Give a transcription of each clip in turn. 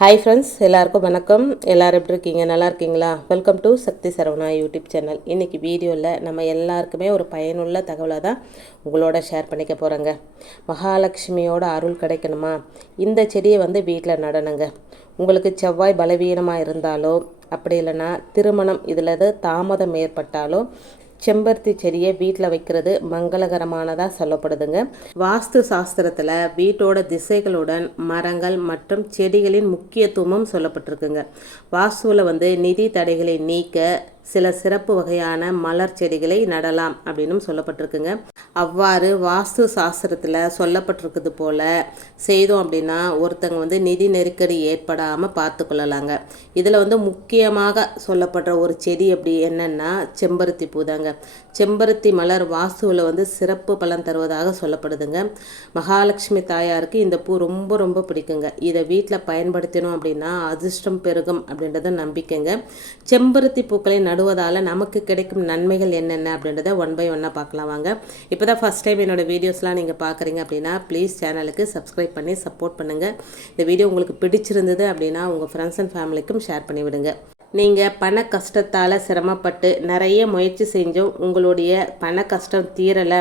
Hi friends, எல்லாருக்கும் வணக்கம். எல்லோரும் எப்படி இருக்கீங்க? நல்லா இருக்கீங்களா? Welcome to Sakthi Saravana YouTube channel. இன்றைக்கி வீடியோவில் நம்ம எல்லாருக்குமே ஒரு பயனுள்ள தகவலை தான் உங்களோட ஷேர் பண்ணிக்க போகிறேங்க. மகாலட்சுமியோட அருள் கிடைக்கணுமா? இந்த செடியை வீட்டில் நடணுங்க. உங்களுக்கு செவ்வாய் பலவீனமாக இருந்தாலோ, அப்படி இல்லைன்னா திருமணம் இதில் தாமதம் ஏற்பட்டாலோ செம்பருத்தி செடியை வீட்டில் வைக்கிறது மங்களகரமானதாக சொல்லப்படுதுங்க. வாஸ்து சாஸ்திரத்தில் வீட்டோட திசைகளுடன் மரங்கள் மற்றும் செடிகளின் முக்கியத்துவமும் சொல்லப்பட்டிருக்குங்க. வாஸ்துவில் நிதி தடைகளை நீக்க சில சிறப்பு வகையான மலர் செடிகளை நடலாம் அப்படின்னு சொல்லப்பட்டிருக்குங்க. அவ்வாறு வாஸ்து சாஸ்திரத்தில் சொல்லப்பட்டிருக்குது போல் செய்தோம் அப்படின்னா ஒருத்தங்க நிதி நெருக்கடி ஏற்படாமல் பார்த்து கொள்ளலாங்க. இதில் முக்கியமாக சொல்லப்படுற ஒரு செடி அப்படி என்னென்னா செம்பருத்தி பூ தாங்க. செம்பருத்தி மலர் வாஸ்துவில் சிறப்பு பலன் தருவதாக சொல்லப்படுதுங்க. மகாலட்சுமி தாயாருக்கு இந்த பூ ரொம்ப ரொம்ப பிடிக்குங்க. இதை வீட்டில் பயன்படுத்தினோம் அப்படின்னா அதிர்ஷ்டம் பெருகும் அப்படின்றத நம்பிக்கைங்க. செம்பருத்தி பூக்களை நடுவதால் நமக்கு கிடைக்கும் நன்மைகள் என்னென்ன அப்படின்றத ஒன் பை ஒன்னாக பார்க்கலாம் வாங்க. இப்போ தான் ஃபஸ்ட் டைம் என்னோடய வீடியோஸ்லாம் நீங்கள் பார்க்குறீங்க அப்படின்னா ப்ளீஸ் சேனலுக்கு சப்ஸ்கிரைப் பண்ணி சப்போர்ட் பண்ணுங்கள். இந்த வீடியோ உங்களுக்கு பிடிச்சிருந்தது அப்படின்னா உங்கள் ஃப்ரெண்ட்ஸ் அண்ட் ஃபேமிலிக்கும் ஷேர் பண்ணிவிடுங்க. நீங்கள் பண கஷ்டத்தால் சிரமப்பட்டு நிறைய முயற்சி செஞ்சும் உங்களுடைய பண கஷ்டம் தீரலை,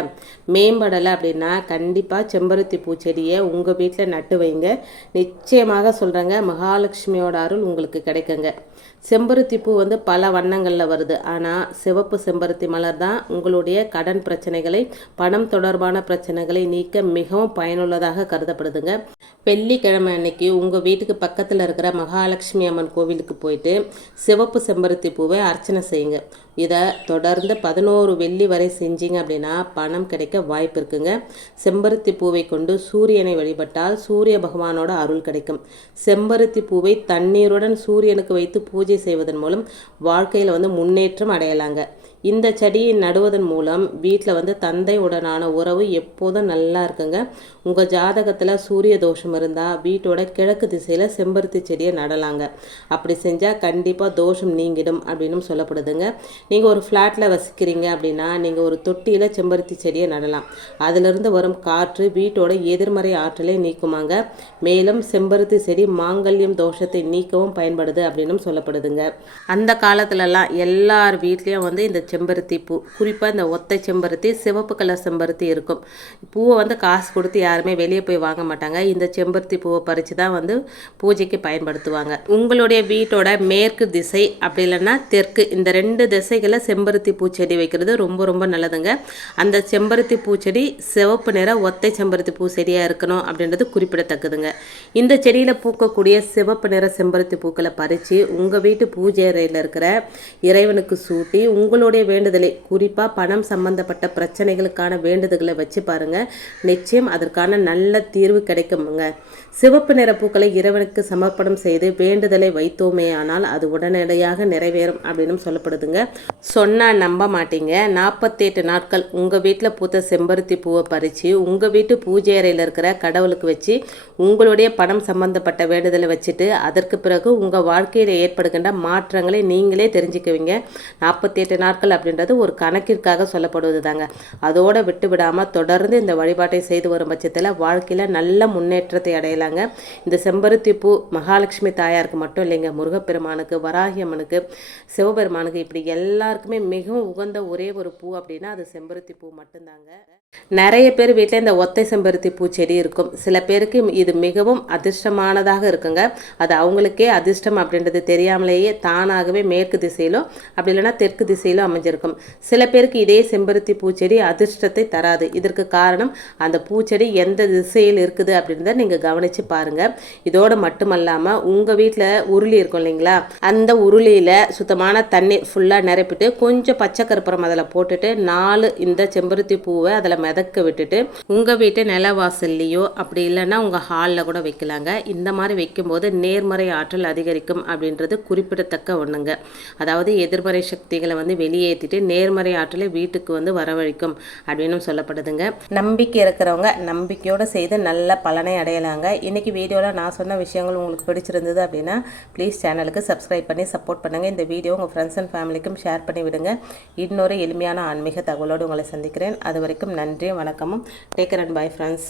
மேம்படலை அப்படின்னா கண்டிப்பாக செம்பருத்தி பூச்செடியை உங்கள் வீட்டில் நட்டு வைங்க. நிச்சயமாக சொல்கிறேங்க, மகாலட்சுமியோட அருள் உங்களுக்கு கிடைக்குங்க. செம்பருத்தி பூ பல வண்ணங்களில் வருது. ஆனால் சிவப்பு செம்பருத்தி மலர் தான் உங்களுடைய கடன் பிரச்சனைகளை, பணம் தொடர்பான பிரச்சனைகளை நீக்க மிகவும் பயனுள்ளதாக கருதப்படுதுங்க. வெள்ளிக்கிழமை அன்னைக்கு உங்கள் வீட்டுக்கு பக்கத்தில் இருக்கிற மகாலட்சுமி அம்மன் கோவிலுக்கு போயிட்டு சிவப்பு செம்பருத்தி பூவை அர்ச்சனை செய்யுங்க. இதை தொடர்ந்து 11 வெள்ளி வரை செஞ்சீங்க அப்படின்னா பணம் கிடைக்க வாய்ப்பு இருக்குங்க. செம்பருத்தி பூவை கொண்டு சூரியனை வழிபட்டால் சூரிய பகவானோட அருள் கிடைக்கும். செம்பருத்தி பூவை தண்ணீருடன் சூரியனுக்கு வைத்து பூஜை செய்வதன் மூலம் வாழ்க்கையில் முன்னேற்றம் அடையலாங்க. இந்த செடியை நடுவதன் மூலம் வீட்டில் தந்தை உடனான உறவு எப்போதும் நல்லா இருக்குங்க. உங்கள் ஜாதகத்தில் சூரிய தோஷம் இருந்தால் வீட்டோட கிழக்கு திசையில் செம்பருத்தி செடியை நடலாங்க. அப்படி செஞ்சால் கண்டிப்பாக தோஷம் நீங்கிடும் அப்படின்னு சொல்லப்படுதுங்க. நீங்கள் ஒரு ஃப்ளாட்டில் வசிக்கிறீங்க அப்படின்னா நீங்கள் ஒரு தொட்டியில் செம்பருத்தி செடியை நடலாம். அதிலிருந்து வரும் காற்று வீட்டோட எதிர்மறை ஆற்றலை நீக்குமாங்க. மேலும் செம்பருத்தி செடி மாங்கல்யம் தோஷத்தை நீக்கவும் பயன்படுது அப்படின்னு சொல்லப்படுதுங்க. அந்த காலத்துலலாம் எல்லார் வீட்லேயும் இந்த செம்பருத்தி பூ, குறிப்பாக இந்த ஒத்தை செம்பருத்தி, சிவப்பு கலர் செம்பருத்தி இருக்கும். பூவை காசு கொடுத்து யாருமே வெளியே போய் வாங்க மாட்டாங்க. இந்த செம்பருத்தி பூவை பறித்து தான் பூஜைக்கு பயன்படுத்துவாங்க. உங்களுடைய வீட்டோட மேற்கு திசை அப்படி இல்லைன்னா தெற்கு, இந்த 2 திசைகளை செம்பருத்தி பூச்செடி வைக்கிறது ரொம்ப ரொம்ப நல்லதுங்க. அந்த செம்பருத்தி பூச்செடி சிவப்பு நிற ஒத்தை செம்பருத்தி பூச்செடியாக இருக்கணும் அப்படின்றது குறிப்பிடத்தக்கதுங்க. இந்த செடியில் பூக்கக்கூடிய சிவப்பு நிற செம்பருத்தி பூக்களை பறித்து உங்கள் வீட்டு பூஜை அறையில் இருக்கிற இறைவனுக்கு சூட்டி உங்களுடைய வேண்டுதலை, குறிப்பாக பணம் சம்பந்தப்பட்ட பிரச்சனைகளுக்கான வேண்டுதல்களை வச்சு பாருங்கள். நிச்சயம் அதற்கான நல்ல தீர்வு கிடைக்குமுங்க. சிவப்பு நிற பூக்களை இறைவனுக்கு சமர்ப்பணம் செய்து வேண்டுதலை வைத்தோமே ஆனால் அது உடனடியாக நிறைவேறும் அப்படின்னு சொல்லப்படுதுங்க. சொன்னால் நம்ப மாட்டீங்க, 48 நாட்கள் உங்கள் வீட்டில் பூத்த செம்பருத்தி பூவை பறித்து உங்கள் வீட்டு பூஜை அறையில் இருக்கிற கடவுளுக்கு வச்சு உங்களுடைய பணம் சம்பந்தப்பட்ட வேண்டுதலை வச்சுட்டு அதற்கு பிறகு உங்கள் வாழ்க்கையில் ஏற்படுகின்ற மாற்றங்களை நீங்களே தெரிஞ்சுக்குவீங்க. 48 நாட்கள் அப்படின்றது ஒரு கணக்கிற்காக சொல்லப்படுவது தாங்க. அதோடு விட்டு விடாமல் தொடர்ந்து இந்த வழிபாட்டை செய்து வரும் பட்சத்தில் வாழ்க்கையில் நல்ல முன்னேற்றத்தை அடையலாங்க. இந்த செம்பருத்தி பூ மகாலட்சுமி தாயாருக்கு மட்டும் இல்லைங்க, முருகப்பெருமானுக்கு, வராகி அம்மனுக்கு, சிவபெருமானுக்கு, இப்படி எல்லாருக்குமே மிகவும் உகந்த ஒரே ஒரு பூ அப்படின்னா அது செம்பருத்தி பூ மட்டும்தாங்க. நிறைய பேர் வீட்டில் இந்த ஒத்தை செம்பருத்தி பூச்செடி இருக்கும். சில பேருக்கு இது மிகவும் அதிர்ஷ்டமானதாக இருக்குங்க. அது அவங்களுக்கே அதிர்ஷ்டம் அப்படின்றது தெரியாமலேயே தானாகவே மேற்கு திசையிலோ அப்படி இல்லைன்னா தெற்கு திசையிலோ அமைஞ்சிருக்கும். சில பேருக்கு இதே செம்பருத்தி பூச்செடி அதிர்ஷ்டத்தை தராது. இதற்கு காரணம் அந்த பூச்செடி எந்த திசையில் இருக்குது அப்படின்றத நீங்கள் கவனித்து பாருங்கள். இதோடு மட்டுமல்லாமல் உங்கள் வீட்டில் உருளி இருக்கும் இல்லைங்களா, அந்த உருளியில் சுத்தமான தண்ணீர் ஃபுல்லாக நிரப்பிட்டு கொஞ்சம் பச்சை கற்பூரம் அதில் போட்டுட்டு 4 இந்த செம்பருத்தி பூவை அதில் மிதக்க விட்டுட்டு உங்கள் வீட்டு நிலவாசல்லையோ அப்படி இல்லைன்னா உங்கள் ஹாலில் கூட வைக்கலாங்க. இந்த மாதிரி வைக்கும்போது நேர்மறை ஆற்றல் அதிகரிக்கும் அப்படின்றது குறிப்பிடத்தக்க ஒன்றுங்க. அதாவது எதிர்மறை சக்திகளை வெளியேற்றிட்டு நேர்மறை ஆற்றலை வீட்டுக்கு வரவழைக்கும் அப்படின்னு சொல்லப்படுதுங்க. நம்பிக்கை இருக்கிறவங்க நம்பிக்கையோடு செய்து நல்ல பலனை அடையலாங்க. இன்றைக்கி வீடியோவில் நான் சொன்ன விஷயங்கள் உங்களுக்கு பிடிச்சிருந்தது அப்படின்னா ப்ளீஸ் சேனலுக்கு சப்ஸ்கிரைப் பண்ணி சப்போர்ட் பண்ணுங்கள். இந்த வீடியோ உங்கள் ஃப்ரெண்ட்ஸ் அண்ட் ஃபேமிலிக்கும் ஷேர் பண்ணி விடுங்க. இன்னொரு எளிமையான ஆன்மீக தகவலோடு உங்களை சந்திக்கிறேன். அது வரைக்கும் நன்றி, வணக்கமும். Take care and bye friends.